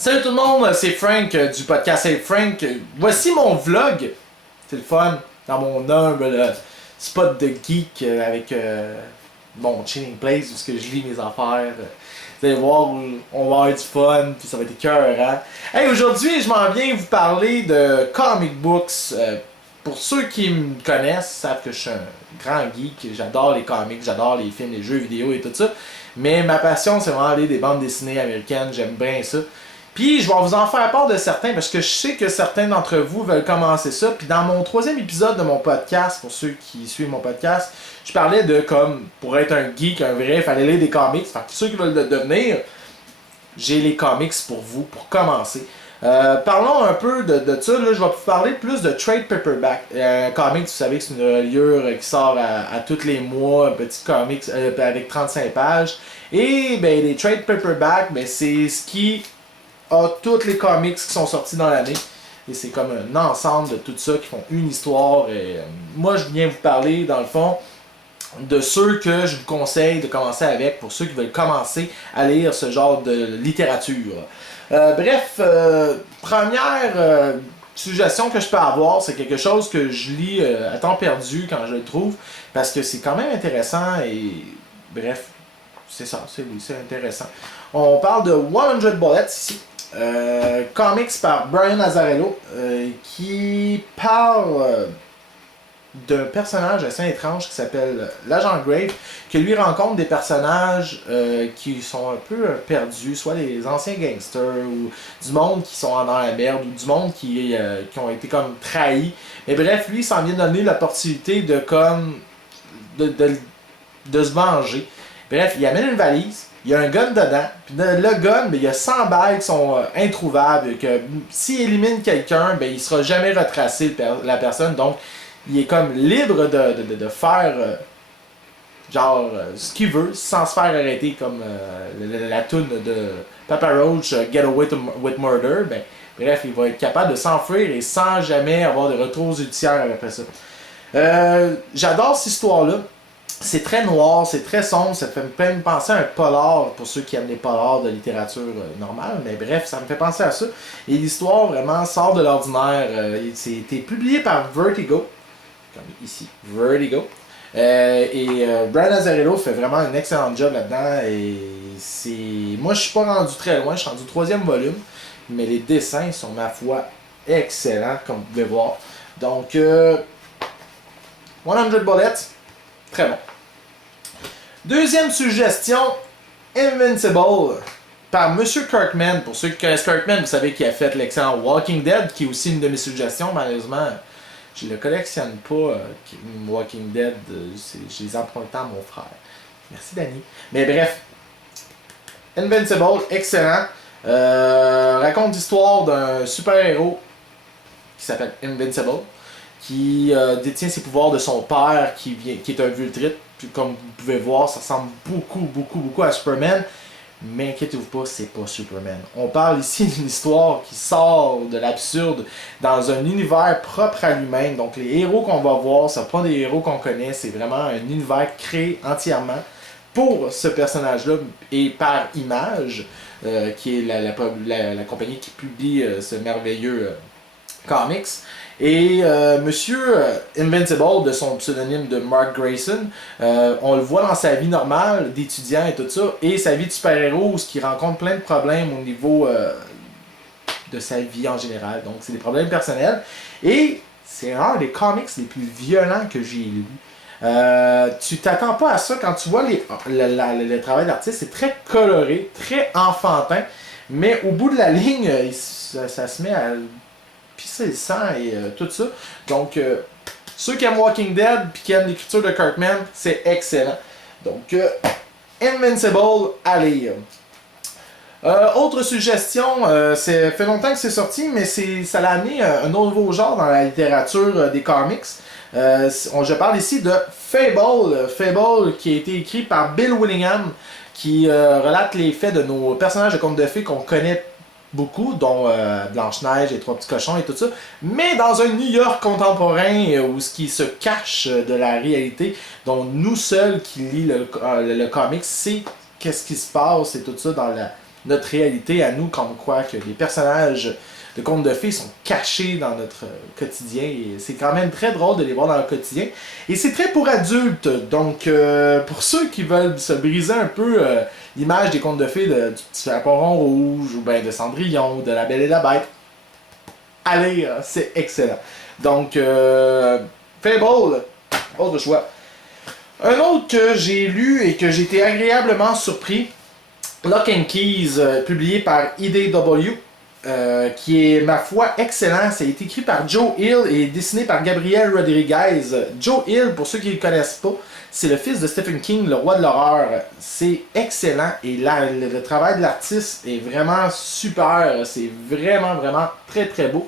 Salut tout le monde, c'est Frank du podcast Hey Frank. Voici mon vlog. C'est le fun dans mon humble spot de geek avec mon chilling place où que je lis mes affaires. Vous allez voir, on va avoir du fun, puis ça va être écœurant. Hey, aujourd'hui, je m'en viens vous parler de comic books. Pour ceux qui me connaissent, savent que je suis un grand geek. J'adore les comics, j'adore les films, les jeux vidéo et tout ça. Mais ma passion, c'est vraiment aller des bandes dessinées américaines. J'aime bien ça. Puis je vais vous en faire part de certains parce que je sais que certains d'entre vous veulent commencer ça. Puis dans mon troisième épisode de mon podcast, pour ceux qui suivent mon podcast, je parlais de comme pour être un geek, un vrai, il fallait lire des comics. Fait que pour ceux qui veulent le devenir, j'ai les comics pour vous, pour commencer. Parlons un peu de ça. Là, je vais vous parler plus de trade paperback. Comics, vous savez que c'est une reliure qui sort à tous les mois, un petit comics avec 35 pages. Et ben, les trade paperback, ben, c'est ce qui a tous les comics qui sont sortis dans l'année. Et c'est comme un ensemble de tout ça qui font une histoire. Et moi, je viens vous parler, dans le fond, de ceux que je vous conseille de commencer avec pour ceux qui veulent commencer à lire ce genre de littérature. Première suggestion que je peux avoir, c'est quelque chose que je lis à temps perdu quand je le trouve, parce que c'est quand même intéressant et bref, c'est ça, c'est intéressant. On parle de 100 Bullets ici. Comics par Brian Azzarello qui parle d'un personnage assez étrange qui s'appelle l'Agent Grave, qui lui rencontre des personnages qui sont un peu perdus, soit les anciens gangsters ou du monde qui sont dans la merde ou du monde qui ont été comme trahis. Mais bref, lui, il s'en vient donner l'opportunité de comme de se venger. Bref, il amène une valise. Il y a un gun dedans. Puis le gun, ben, il y a 100 balles qui sont introuvables. Que s'il élimine quelqu'un, ben, il ne sera jamais retracé, la personne. Donc, il est comme libre de faire ce qu'il veut sans se faire arrêter. Comme la toune de Papa Roach, Get Away with Murder. Ben, bref, il va être capable de s'enfuir et sans jamais avoir de retour judiciaire après ça. J'adore cette histoire-là. C'est très noir, c'est très sombre, ça fait me penser à un polar, pour ceux qui aiment les polars de littérature normale, mais bref, ça me fait penser à ça. Et l'histoire vraiment sort de l'ordinaire. C'est été publié par Vertigo, comme ici, Vertigo. Brian Azzarello fait vraiment un excellent job là-dedans. Et moi, je suis pas rendu très loin, je suis rendu au 3e volume, mais les dessins sont, ma foi, excellents, comme vous pouvez voir. Donc, 100 Bullets, très bon. Deuxième suggestion, Invincible par Monsieur Kirkman. Pour ceux qui connaissent Kirkman, vous savez qu'il a fait l'excellent Walking Dead, qui est aussi une de mes suggestions. Malheureusement, je ne le collectionne pas, Walking Dead. Je les emprunte à mon frère. Merci, Danny. Mais bref, Invincible, excellent. Raconte l'histoire d'un super-héros qui s'appelle Invincible, qui détient ses pouvoirs de son père, qui est un Vultrite. Puis comme vous pouvez voir, ça ressemble beaucoup à Superman. Mais inquiétez-vous pas, c'est pas Superman. On parle ici d'une histoire qui sort de l'absurde dans un univers propre à lui-même. Donc les héros qu'on va voir, ce ne sont pas des héros qu'on connaît, c'est vraiment un univers créé entièrement pour ce personnage-là et par Image, qui est la compagnie qui publie ce merveilleux comics. Et Monsieur Invincible, de son pseudonyme de Mark Grayson, on le voit dans sa vie normale d'étudiant et tout ça, et sa vie de super-héros, où il rencontre plein de problèmes au niveau de sa vie en général. Donc c'est des problèmes personnels. Et c'est un des comics les plus violents que j'ai lus. Tu t'attends pas à ça quand tu vois le travail d'artiste, c'est très coloré, très enfantin, mais au bout de la ligne, ça se met à pisser le sang et tout ça. Donc, ceux qui aiment Walking Dead et qui aiment l'écriture de Kirkman, c'est excellent. Donc, Invincible à lire. Autre suggestion, ça fait longtemps que c'est sorti, mais ça l'a amené un nouveau genre dans la littérature des comics. Je parle ici de Fable. Fable qui a été écrit par Bill Willingham, qui relate les faits de nos personnages de contes de fées qu'on connaît beaucoup, dont Blanche-Neige, les Trois Petits Cochons et tout ça, mais dans un New York contemporain où ce qui se cache de la réalité, dont nous seuls qui lit le comics, c'est qu'est-ce qui se passe et tout ça dans notre réalité à nous, comme quoi que les personnages de contes de fées sont cachés dans notre quotidien. Et c'est quand même très drôle de les voir dans le quotidien. Et c'est très pour adultes. Donc, pour ceux qui veulent se briser un peu l'image des contes de fées du Petit Chaperon Rouge, ou bien de Cendrillon, ou de La Belle et la Bête, allez, c'est excellent. Donc, Fable, autre choix. Un autre que j'ai lu et que j'ai été agréablement surpris, Lock and Keys, publié par IDW, qui est, ma foi, excellent. Ça a été écrit par Joe Hill et dessiné par Gabriel Rodriguez. Joe Hill, pour ceux qui ne le connaissent pas, c'est le fils de Stephen King, le roi de l'horreur. C'est excellent et là, le travail de l'artiste est vraiment super. C'est vraiment, vraiment très, très beau.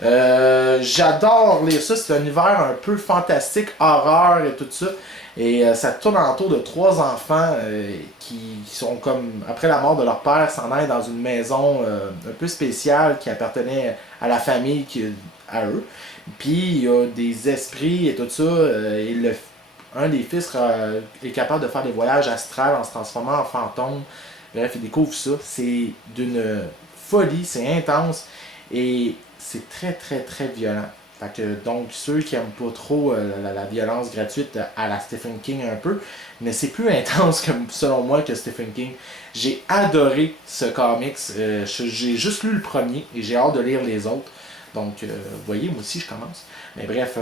J'adore lire ça. C'est un univers un peu fantastique, horreur et tout ça. Et ça tourne autour de 3 enfants qui sont comme, après la mort de leur père, s'en aillent dans une maison un peu spéciale qui appartenait à la famille à eux. Puis il y a des esprits et tout ça. Et un des fils est capable de faire des voyages astrales en se transformant en fantôme. Bref, il découvre ça. C'est d'une folie, c'est intense. Et c'est très très très violent. Fait que, donc, ceux qui aiment pas trop la violence gratuite à la Stephen King un peu, mais c'est plus intense que, selon moi que Stephen King. J'ai adoré ce comics. J'ai juste lu le premier et j'ai hâte de lire les autres. Donc, vous voyez, moi aussi je commence. Mais bref,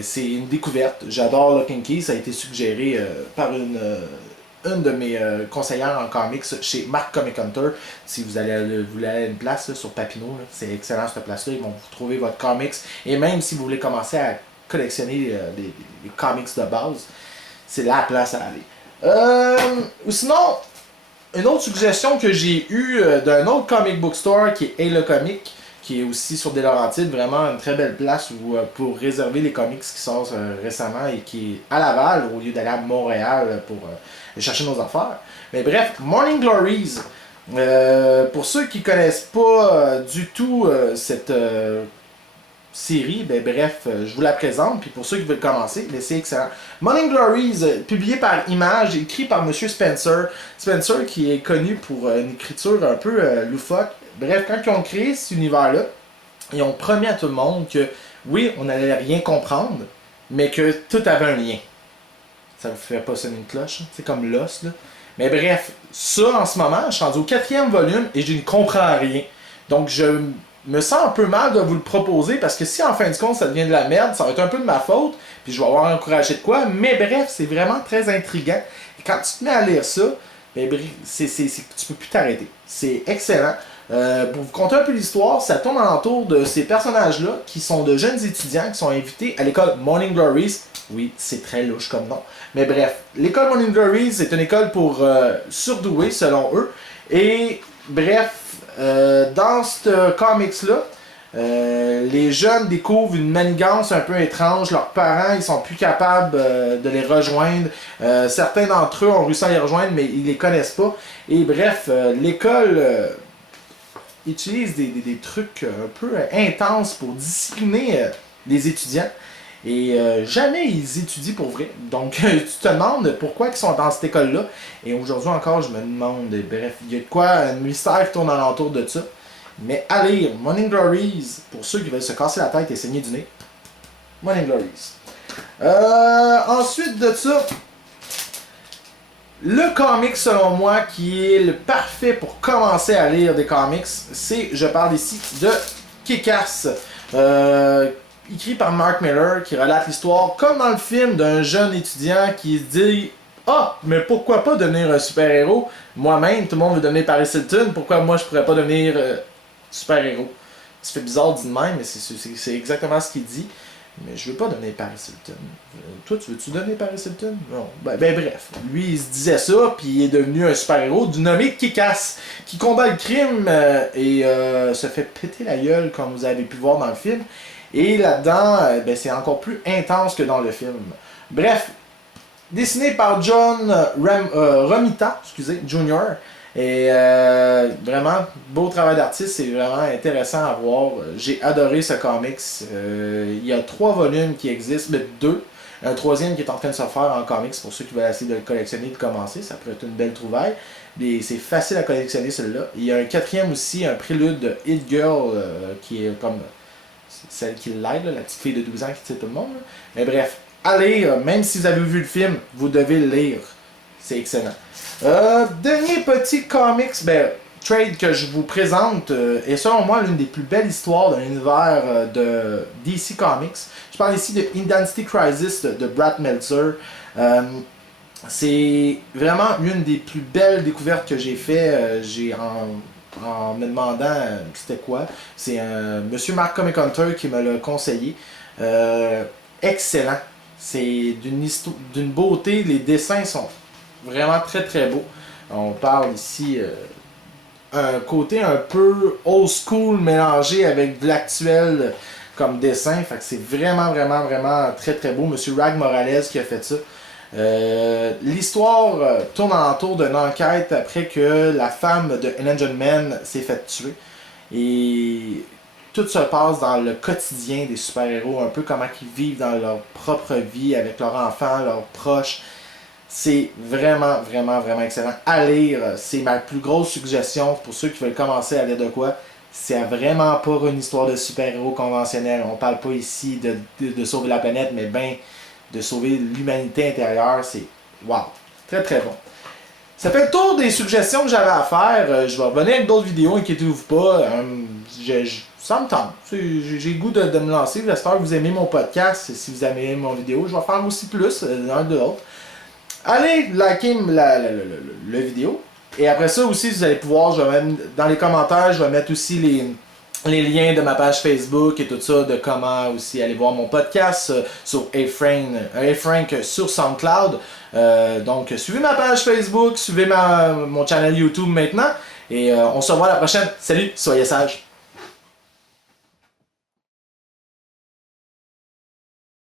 c'est une découverte. J'adore Lock and Key. Ça a été suggéré par une de mes conseillères en comics chez Mark Comic Hunter. Si vous voulez aller à une place là, sur Papineau, c'est excellent cette place-là. Ils vont vous trouver votre comics. Et même si vous voulez commencer à collectionner les comics de base, c'est la place à aller. Ou sinon, une autre suggestion que j'ai eue d'un autre comic book store qui est Halo Comic, qui est aussi sur des Laurentides, vraiment une très belle place pour réserver les comics qui sortent récemment et qui est à Laval au lieu d'aller à Montréal pour chercher nos affaires. Mais bref, Morning Glories, pour ceux qui connaissent pas du tout cette série, ben bref, je vous la présente, puis pour ceux qui veulent commencer, mais c'est excellent. Morning Glories, publié par Image, écrit par Monsieur Spencer. Spencer qui est connu pour une écriture un peu loufoque. Bref, quand ils ont créé cet univers-là, ils ont promis à tout le monde que, oui, on n'allait rien comprendre, mais que tout avait un lien. Ça vous fait pas sonner une cloche, hein? C'est comme Lost, là. Mais bref, ça, en ce moment, je suis rendu au 4e volume et je ne comprends rien. Donc, je me sens un peu mal de vous le proposer parce que si en fin de compte ça devient de la merde, ça va être un peu de ma faute, puis je vais avoir encouragé de quoi, mais bref, c'est vraiment très intriguant. Et quand tu te mets à lire ça, ben, tu peux plus t'arrêter. C'est excellent. Pour vous conter un peu l'histoire, ça tourne alentour de ces personnages-là qui sont de jeunes étudiants qui sont invités à l'école Morning Glories. Oui, c'est très louche comme nom. Mais bref, l'école Morning Glories est une école pour surdoués selon eux. Et bref, dans ce comics-là, les jeunes découvrent une manigance un peu étrange. Leurs parents, ils sont plus capables de les rejoindre. Certains d'entre eux ont réussi à les rejoindre, mais ils les connaissent pas. Et bref, l'école utilise des trucs un peu intenses pour discipliner les étudiants. Et jamais ils étudient pour vrai. Donc tu te demandes pourquoi ils sont dans cette école-là. Et aujourd'hui encore, je me demande, bref, il y a de quoi, un mystère qui tourne alentour de ça. Mais à lire, Morning Glories, pour ceux qui veulent se casser la tête et saigner du nez. Morning Glories. Ensuite de ça, le comic selon moi qui est le parfait pour commencer à lire des comics, c'est, je parle ici de Kick-Ass. Écrit par Mark Miller, qui relate l'histoire comme dans le film d'un jeune étudiant qui se dit « Ah, mais pourquoi pas devenir un super-héros? Moi-même, tout le monde veut devenir Paris Hilton, pourquoi moi je pourrais pas devenir super-héros? » Ça fait bizarre dit de même, mais c'est exactement ce qu'il dit. Mais je veux pas devenir Paris Hilton. Toi, tu veux-tu devenir Paris Hilton? Non. Ben bref, lui il se disait ça, puis il est devenu un super-héros du nommé Kick-Ass, qui combat le crime et se fait péter la gueule, comme vous avez pu voir dans le film. Et là-dedans, ben, c'est encore plus intense que dans le film. Bref, dessiné par John Romita, Jr. Et vraiment, beau travail d'artiste, c'est vraiment intéressant à voir. J'ai adoré ce comics. Il y a 3 volumes qui existent, mais 2. Un 3e qui est en train de se faire en comics pour ceux qui veulent essayer de le collectionner et de commencer. Ça pourrait être une belle trouvaille. C'est facile à collectionner celui-là. Il y a un quatrième aussi, un prélude de Hit Girl, qui est comme celle qui l'aide, la petite fille de 12 ans qui tue tout le monde. Là. Mais bref, à lire, même si vous avez vu le film, vous devez le lire. C'est excellent. Dernier petit comics, trade que je vous présente est selon moi l'une des plus belles histoires de l'univers de DC Comics. Je parle ici de Identity Crisis de Brad Meltzer. C'est vraiment l'une des plus belles découvertes que j'ai fait. En me demandant c'était quoi. C'est Monsieur Mark Comic Hunter qui me l'a conseillé. Excellent. C'est d'une beauté. Les dessins sont vraiment très très beaux. On parle ici un côté un peu old school mélangé avec de l'actuel comme dessin. Fait que c'est vraiment très très beau. Monsieur Rag Morales qui a fait ça. L'histoire tourne alentour d'une enquête après que la femme de Engine Man s'est fait tuer. Et tout se passe dans le quotidien des super-héros, un peu comment ils vivent dans leur propre vie avec leurs enfants, leurs proches. C'est vraiment excellent à lire. C'est ma plus grosse suggestion pour ceux qui veulent commencer à lire de quoi. C'est vraiment pas une histoire de super-héros conventionnelle. On parle pas ici de sauver la planète, mais de sauver l'humanité intérieure. C'est wow, très très bon. Ça fait le tour des suggestions que j'avais à faire. Je vais revenir avec d'autres vidéos, inquiétez-vous pas. Ça me tente. J'ai le goût de me lancer. J'espère que vous aimez mon podcast. Si vous aimez mon vidéo, je vais faire aussi plus l'un de l'autre. Allez liker la vidéo. Et après ça aussi, vous allez pouvoir, dans les commentaires, je vais mettre aussi les liens de ma page Facebook et tout ça, de comment aussi aller voir mon podcast sur A-Frank sur SoundCloud. Donc, suivez ma page Facebook, suivez mon channel YouTube maintenant. Et on se revoit la prochaine. Salut, soyez sages.